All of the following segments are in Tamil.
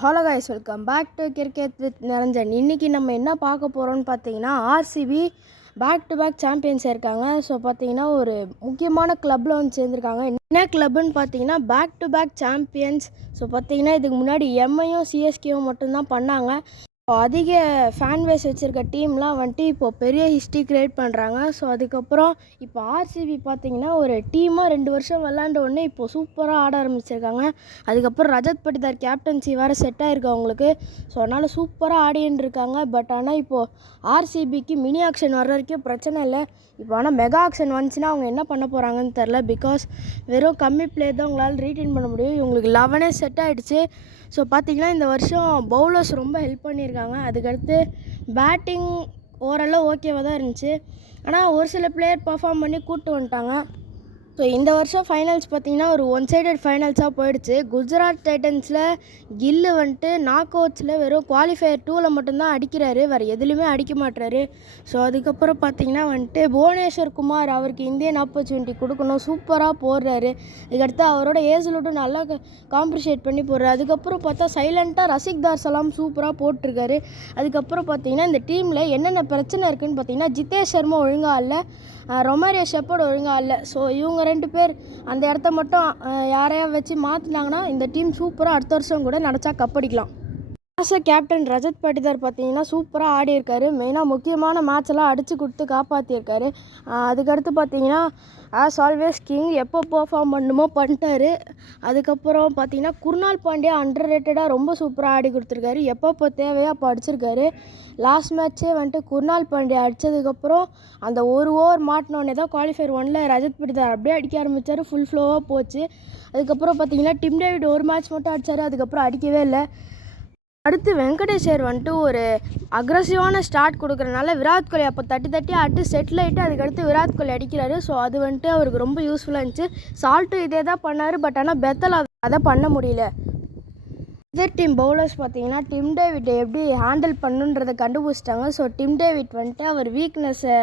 Hello guys, welcome back to cricket with Niranjan. இன்றைக்கி நம்ம என்ன பார்க்க போகிறோம்னு பார்த்தீங்கன்னா, RCB back to back champions இருக்காங்க. ஸோ பார்த்தீங்கன்னா ஒரு முக்கியமான கிளப்பில் வந்து சேர்ந்துருக்காங்க. என்ன கிளப்புன்னு பார்த்தீங்கன்னா back to back champions. So பார்த்தீங்கன்னா இதுக்கு முன்னாடி எம்ஐயும் சிஎஸ்கேவும் மட்டும்தான் பண்ணாங்க. அதிக ஃபேன் பேஸ் வச்சுருக்க டீம்லாம் வந்துட்டு இப்போது பெரிய ஹிஸ்ட்ரி க்ரியேட் பண்ணுறாங்க. ஸோ அதுக்கப்புறம் இப்போ ஆர்சிபி பார்த்திங்கன்னா ஒரு டீமாக 2 வருஷம் விளாண்ட உடனே இப்போது சூப்பராக ஆட ஆரம்பிச்சிருக்காங்க. அதுக்கப்புறம் ரஜத் பட்டிதார் கேப்டன்சி வேறு செட் ஆகிருக்கு அவங்களுக்கு. ஸோ அதனால் சூப்பராக ஆடின்னு இருக்காங்க. பட் ஆனால் இப்போது ஆர்சிபிக்கு மினி ஆக்ஷன் வர்ற வரைக்கும் பிரச்சனை இல்லை. இப்போ ஆனால் மெகா ஆக்ஷன் வந்துச்சுன்னா அவங்க என்ன பண்ண போகிறாங்கன்னு தெரில. பிகாஸ் வெறும் கம்மி பிளேயர் தான் உங்களால் ரீட்டைன் பண்ண முடியும். இவங்களுக்கு 11 செட் ஆகிடுச்சு. ஸோ பார்த்திங்கன்னா இந்த வருஷம் பவுலர்ஸ் ரொம்ப ஹெல்ப் பண்ணியிருக்காங்க. அதுக்கடுத்து பேட்டிங் ஓரளவு ஓகேவாக தான் இருந்துச்சு. ஆனால் ஒரு சில பிளேயர் பர்ஃபார்ம் பண்ணி கூப்பிட்டு வந்துட்டாங்க. ஸோ இந்த வருஷம் ஃபைனல்ஸ் பார்த்திங்கன்னா ஒரு ஒன் சைடட் ஃபைனல்ஸாக போயிடுச்சு. குஜராத் டைட்டன்ஸில் கில்லு வந்துட்டு நாக் அவுட்ஸில் வெறும் குவாலிஃபயர் 2ல் மட்டும்தான் அடிக்கிறாரு, வேறு எதுலேயுமே அடிக்க மாட்டுறாரு. ஸோ அதுக்கப்புறம் பார்த்திங்கன்னா வந்துட்டு புவனேஸ்வர் குமார் அவருக்கு இந்தியன் ஆப்பர்ச்சுனிட்டி கொடுக்கணும், சூப்பராக போடுறாரு. இதுக்கடுத்து அவரோட ஏஜ்லோடு நல்லா காம்ப்ரிஷியேட் பண்ணி போடுறாரு. அதுக்கப்புறம் பார்த்தா சைலண்ட்டாக ரசிக் தார் சலாம் சூப்பராக போட்டிருக்காரு. அதுக்கப்புறம் பார்த்திங்கன்னா இந்த டீமில் என்னென்ன பிரச்சனை இருக்குதுன்னு பார்த்திங்கன்னா ஜிதேஷ் சர்மா ஒழுங்காக இல்லை, ரொமாரியோ ஷெப்பர்ட் ஒழுங்காக இல்லை. ஸோ இவங்க 2 பேர் அந்த இடத்த மட்டும் யாரையா வச்சு மாற்றினாங்கன்னா இந்த டீம் சூப்பராக அடுத்த வருஷம் கூட நினச்சா கப்படிக்கலாம். கேப்டன் ரஜத் பட்டிதார் பார்த்தீங்கன்னா சூப்பராக ஆடி இருக்காரு. மெயினாக முக்கியமான மேட்செல்லாம் அடித்து கொடுத்து காப்பாற்றியிருக்காரு. அதுக்கடுத்து பார்த்தீங்கன்னா ஆஸ் ஆல்வேஸ் கிங் எப்போ பர்ஃபார்ம் பண்ணுமோ பண்ணிட்டாரு. அதுக்கப்புறம் பார்த்தீங்கன்னா குர்னால் பாண்டியா அண்டர் ரேட்டடாக ரொம்ப சூப்பராக ஆடி கொடுத்துருக்காரு. எப்போ தேவையோ அப்போ அடிச்சிருக்காரு. லாஸ்ட் மேட்ச்சே வந்துட்டு குர்னால் பாண்டியா அடித்ததுக்கப்புறம் அந்த ஒரு ஓவர் மாட்டினோடனே தான் குவாலிஃபயர் 1ல் ரஜத் பட்டிதார் அப்படியே அடிக்க ஆரம்பித்தார். ஃபுல் ஃப்ளோவாக போச்சு. அதுக்கப்புறம் பார்த்தீங்கன்னா டிம் டேவிட் ஒரு மேட்ச் மட்டும் அடித்தார், அதுக்கப்புறம் அடிக்கவே இல்லை. அடுத்து வெங்கடேஷர் வந்துட்டு ஒரு அக்ரஸிவான ஸ்டார்ட் கொடுக்குறனால விராட் கோலி அப்போ தட்டி ஆட்டு செட்டில் ஆகிட்டு அதுக்கடுத்து விராட் கோலி அடிக்கிறாரு. ஸோ அது வந்துட்டு அவருக்கு ரொம்ப யூஸ்ஃபுல்லாக இருந்துச்சு. சால்ட்டும் இதே தான் பண்ணார். பட் ஆனால் பெத்தல் அதை பண்ண முடியல. இதே டீம் பவுலர்ஸ் பார்த்தீங்கன்னா டிம் டேவிட்டை எப்படி ஹேண்டில் பண்ணுன்றதை கண்டுபிடிச்சிட்டாங்க. ஸோ டிம் டேவிட் வந்துட்டு அவர் வீக்னஸை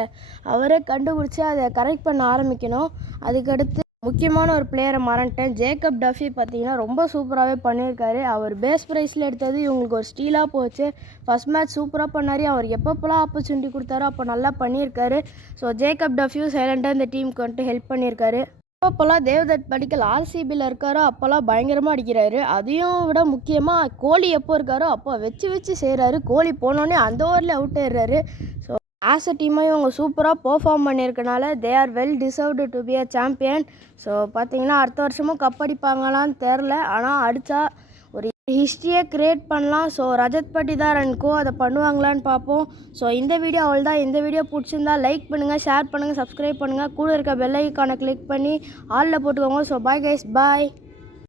அவரே கண்டுபிடிச்சி அதை கரெக்ட் பண்ண ஆரம்பிக்கணும். அதுக்கடுத்து முக்கியமான ஒரு பிளேயரை மறந்துட்டேன், ஜேக்கப் டஃபி பார்த்தீங்கன்னா ரொம்ப சூப்பராகவே பண்ணியிருக்காரு. அவர் பேஸ் ப்ரைஸில் எடுத்தது இவங்களுக்கு ஒரு ஸ்டீலாக போச்சு. ஃபஸ்ட் மேட்ச் சூப்பராக பண்ணார். அவர் எப்பப்போலாம் ஆப்பர்ச்சுனிட்டி கொடுத்தாரோ அப்போ நல்லா பண்ணியிருக்காரு. ஸோ ஜேக்கப் டஃபியும் சைலண்ட்டாக இந்த டீமுக்கு வந்துட்டு ஹெல்ப் பண்ணியிருக்காரு. அப்போல்லாம் தேவ்தத் படிக்கல் ஆர்சிபியில் இருக்காரோ அப்போல்லாம் பயங்கரமாக அடிக்கிறாரு. அதையும் விட முக்கியமாக கோலி எப்போ இருக்காரோ அப்போ வச்சு செய்கிறாரு. கோலி போனோடனே அந்த ஓவரில் அவுட் ஆயிடுறாரு. ஸோ ஆஸ் அ டீமையும் அவங்க சூப்பராக பர்ஃபார்ம் பண்ணியிருக்கனால they are well deserved to be a champion. So பார்த்தீங்கன்னா அடுத்த வருஷமும் கப் அடிப்பாங்களான்னு தெரில, ஆனால் அடித்தா ஒரு ஹிஸ்ட்ரியை க்ரியேட் பண்ணலாம். ஸோ ரஜத் பட்டிதார் அண்ட் கோ அதை பண்ணுவாங்களான்னு பார்ப்போம். ஸோ இந்த வீடியோ அவ்வளோதான். இந்த வீடியோ பிடிச்சிருந்தா லைக் பண்ணுங்கள், ஷேர் பண்ணுங்கள், சப்ஸ்கிரைப் பண்ணுங்கள், கூட இருக்க பெல் ஐக்கானை கிளிக் பண்ணி ஆலில் போட்டுக்கோங்க. ஸோ பாய் கைஸ், பாய்.